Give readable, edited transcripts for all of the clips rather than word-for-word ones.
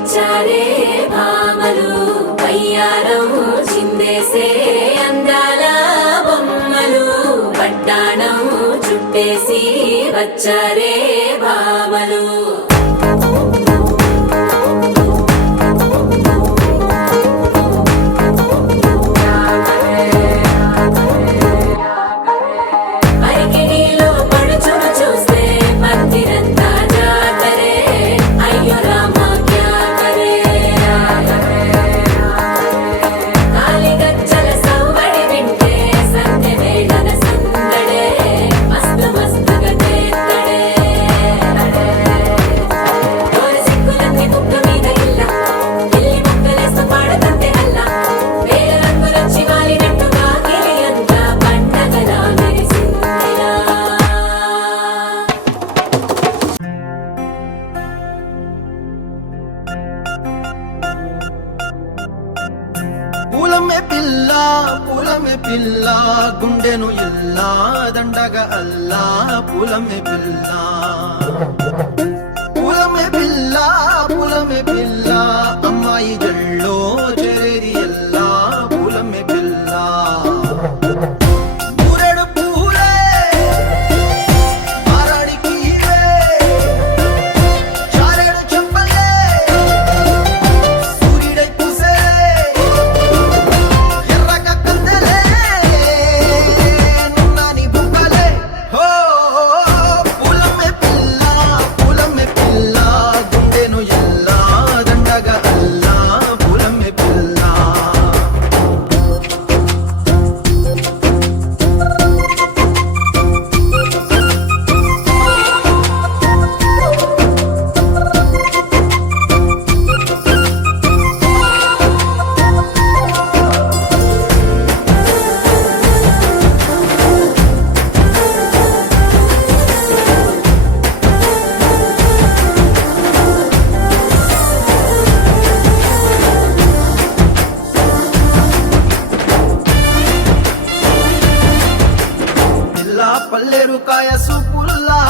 వచ్చారే భామలు వయ్యారం చిందేసే అందాల బొమ్మలు పడ్డాణం చుట్టేసి వచ్చారే భామలు పిల్ల గుండెను ఎల్లా దండగా అల్లా పులమే పిల్ల పులమే పిల్ల అమ్మాయి జల్లో చేరేది ఎల్లా పులమే పిల్ల పల్లెరుకాయ సూపుల్లా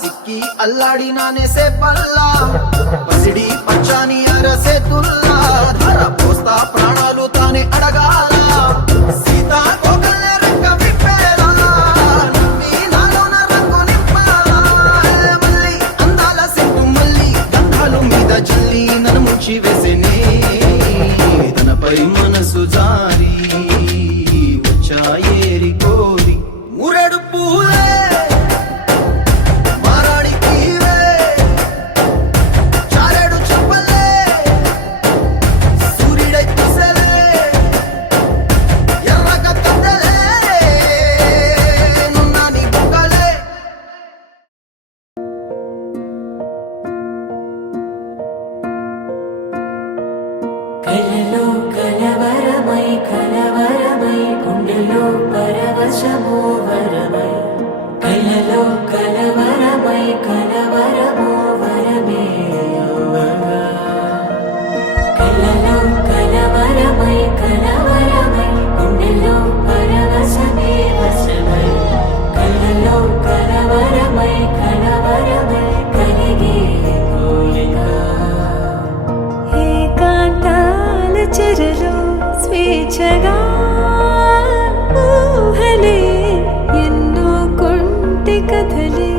సిక్కి అల్లాడినానే సే పల్లా పసిడి పచ్చాని అరసే తుల్లా ధర పోస్తా ప్రాణాలు తానే అడగాల సీతా కోకల్లే రెక్క విప్పేలా నవ్వి నాలోన రంగు నింపాలా మళ్ళీ అందాల సెంటు మళ్ళీ గంధాలు మీద జల్లి నన్ను ముంచి వేసేనే తనపై మనసు జారి వచ్చాయేరి కోరి మురెడు పూలే మారాడికివే చారెడు చెప్పలే సూర్యుడై కుసలే ఎర్రగా కదలే నున్నాని బుగ్గలే కలలో కలవరమై కలవరమై గుండెలో పరవశమో వరమై కలలో కలవరమై కలవరమో వరమే యువగా కలలో కలవరమై కలవరమై గుండెలో పరవశమే వశమై కలలో కలవరమై కలవరమై కలిగే కోరిక ఏకాంతాల చెరలో స్వేచ్ఛగా ఊహలే ఎన్నో కొంటె కథలే